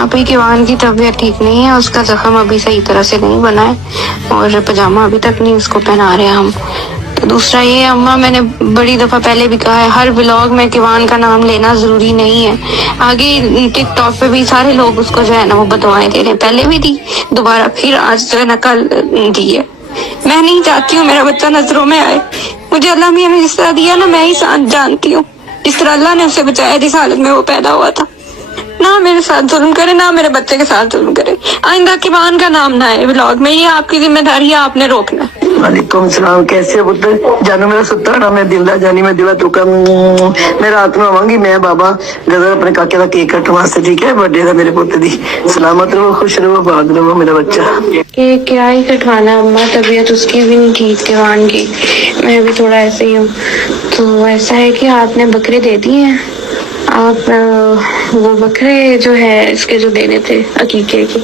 अभी किवान की तबीयत ठीक नहीं है, उसका जख्म अभी सही तरह से नहीं बना है और पजामा अभी तक नहीं उसको पहना रहे हम। तो दूसरा ये अम्मा, मैंने बड़ी दफ़ा पहले भी कहा है, हर व्लॉग में किवान का नाम लेना ज़रूरी नहीं है। आगे टिकटॉक पे भी सारे लोग उसको जो है ना वो बदवाएं दे रहे हैं, पहले भी दी, दोबारा फिर आज जो है ना कल दी है। मैं नहीं चाहती हूँ मेरा बच्चा नजरों में आए। मुझे अल्लाह मियां ने जिस तरह दिया ना, मैं ही जानती हूँ जिस तरह अल्लाह ने उसे बचाया जिस हालत में वो पैदा हुआ था। ना मेरे साथ जुल्म करे, ना मेरे बच्चे के साथ जुल्म करे। आइंदा किवान का नाम ना है व्लॉग में, ये आपकी जिम्मेदारी है, आपने रोकना। वालेकुम सलाम, कैसे पुत्र? जानो मेरा सुत्ता ना, मैं दिल दा जानी, मैं दिला तुका। मैं रात में आवांगी, मैं बाबा गदर अपने काके का केक कटन वास्ते, ठीक है? बर्थडे का मेरे पुत्र दी। सलामत रहो, खुश रहो, आबाद रहो मेरा बच्चा। केक क्या ही कटवाना अम्मा, तबीयत उसकी भी नहीं ठीक किवान की, मैं भी थोड़ा ऐसे ही हूँ। तो ऐसा है कि आपने बकरे दे दिए हैं, आप वो बकरे जो है इसके जो देने थे अकीके के,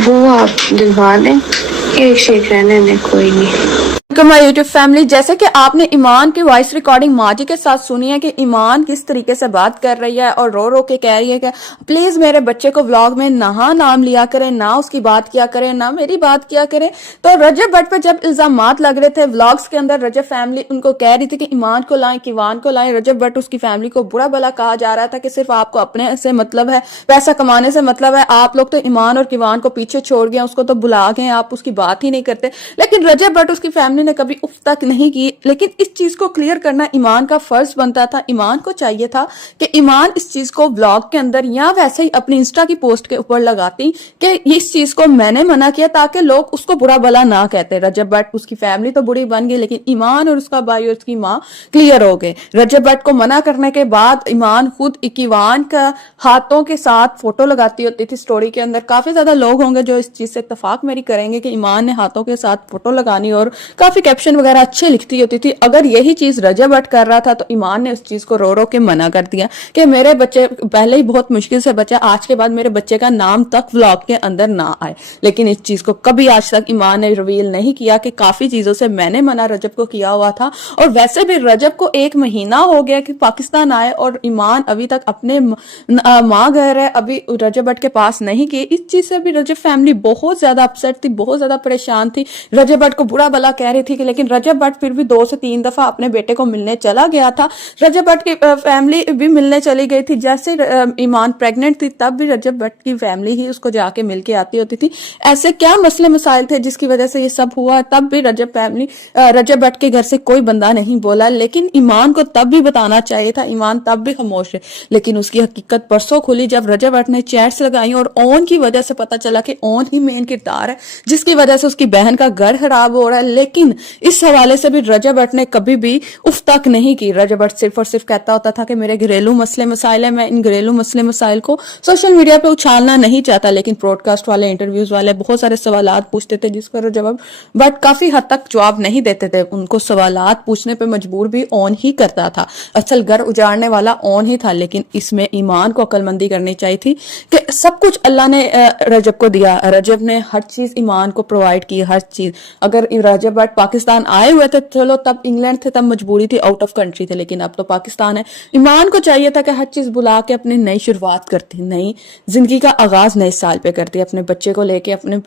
वो आप दिलवा दें। केक शेक रहने दें, कोई नहीं। माय यूट्यूब फैमिली, जैसे कि आपने ईमान की वॉइस रिकॉर्डिंग माँ जी के साथ सुनी है कि ईमान किस तरीके से बात कर रही है और रो रो के कह रही है कि प्लीज मेरे बच्चे को व्लॉग में ना नाम लिया करें, ना उसकी बात किया करें, ना मेरी बात किया करें। तो रजब भट्ट पे जब इल्जामात लग रहे थे व्लॉग्स के अंदर, रजब फैमिली उनको कह रही थी कि ईमान को लाएं, किवान को लाएं, रजब भट्ट उसकी फैमिली को बुरा भला कहा जा रहा था कि सिर्फ आपको अपने से मतलब है, पैसा कमाने से मतलब है, आप लोग तो ईमान और किवान को पीछे छोड़ गए, उसको तो बुला गए, आप उसकी बात ही नहीं करते। लेकिन रजब भट्ट उसकी फैमिली ने कभी उफ तक नहीं की। लेकिन इस चीज को क्लियर करना ईमान का फर्ज बनता था। ईमान को चाहिए था कि ईमान इस चीज को ब्लॉग के अंदर या वैसे ही अपनी इंस्टा की पोस्ट के ऊपर लगाती कि इस चीज को मैंने मना किया, ताकि लोग उसको बुरा भला ना कहते। रजब भट्ट उसकी फैमिली तो बुरी बन गई, लेकिन ईमान और उसका भाई और उसकी माँ क्लियर हो गए। रजब भट्ट को मना करने के बाद ईमान खुद किवान का हाथों के साथ फोटो लगाती होती थी स्टोरी के अंदर। काफी ज्यादा लोग होंगे जो इस चीज से इत्तेफाक मेरी करेंगे कि ईमान ने हाथों के साथ फोटो लगानी और काफी कैप्शन वगैरह अच्छे लिखती होती थी। अगर यही चीज रजब भट्ट कर रहा था तो ईमान ने उस चीज को रो रो के मना कर दिया कि मेरे बच्चे पहले ही बहुत मुश्किल से बचा, आज के बाद मेरे बच्चे का नाम तक व्लॉग के अंदर ना आए। लेकिन इस चीज को कभी आज तक ईमान ने रिवील नहीं किया कि काफी चीजों से मैंने मना रजब को किया हुआ था। और वैसे भी रजब को 1 महीना हो गया कि पाकिस्तान आए और ईमान अभी तक अपने माँ गए रहे, अभी रजब भट्ट के पास नहीं गए। इस चीज से भी रजब फैमिली बहुत ज्यादा अपसेट थी, बहुत ज्यादा परेशान थी। रजब भट्ट को बुरा भला कह रही थी कि लेकिन रजब भट्ट फिर भी 2 से 3 दफा अपने बेटे को मिलने चला गया था। रजब भट्ट की फैमिली भी मिलने चली गई थी। जैसे ईमान प्रेग्नेंट थी तब भी रजब भट्ट की फैमिली ही उसको जाके मिल के आती होती थी। ऐसे क्या मसले मसाइल थे जिसकी वजह से ये सब हुआ, तब भी रजब भट्ट के घर से कोई बंदा नहीं बोला। लेकिन ईमान को तब भी बताना चाहिए था, ईमान तब भी खामोश है। लेकिन उसकी हकीकत परसों खुली जब रजब भट्ट ने चैट्स लगाई और ओन की वजह से पता चला कि ओन ही मेन किरदार है जिसकी वजह से उसकी बहन का घर खराब हो रहा है। लेकिन इस हवाले से भी रजब भट्ट ने कभी भी उफ तक नहीं की। रजब भट्ट सिर्फ और सिर्फ कहता होता था कि मेरे घरेलू मसले मसाइल है, मैं इन घरेलू मसले मसाइल को सोशल मीडिया पे उछालना नहीं चाहता। लेकिन ब्रॉडकास्ट वाले, इंटरव्यूज वाले बहुत सारे सवालात पूछते थे जिसका रजब भट्ट काफी हद तक जवाब नहीं देते थे। उनको सवालात पूछने पे मजबूर भी ऑन ही करता था। असल घर उजाड़ने वाला ऑन ही था। लेकिन इसमें ईमान को अक्लमंदी करनी चाहिए थी कि सब कुछ अल्लाह ने रजब को दिया। रजब ने हर चीज ईमान को प्रोवाइड की, हर चीज। अगर रजब भट्ट पाकिस्तान आए हुए थे, चलो तब इंग्लैंड थे, तब मजबूरी थी, आउट ऑफ कंट्री थे। लेकिन अब तो पाकिस्तान है। ईमान को चाहिए था कि हर चीज बुला के अपनी नई शुरुआत करती, नई जिंदगी का आगाज नए साल पे करती, अपने बच्चे को लेके अपने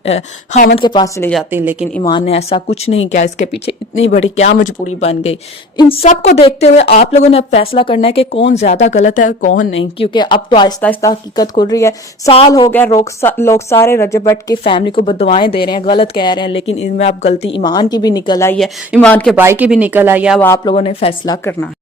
खामद के पास चली जाती। लेकिन ईमान ने ऐसा कुछ नहीं किया। इसके पीछे इतनी बड़ी क्या मजबूरी बन गई। इन सब को देखते हुए आप लोगों ने अब फैसला करना है कि कौन ज्यादा गलत है कौन नहीं, क्योंकि अब तो आहिस्ता आहिस्ता हकीकत खुल रही है। साल हो गया, लोग सारे रजब भट्ट की फैमिली को बददुआएं दे रहे हैं, गलत कह रहे हैं। लेकिन इनमें अब गलती ईमान की भी निकल आई है, ईमान के भाई की भी निकल आई है। अब आप लोगों ने फैसला करना है।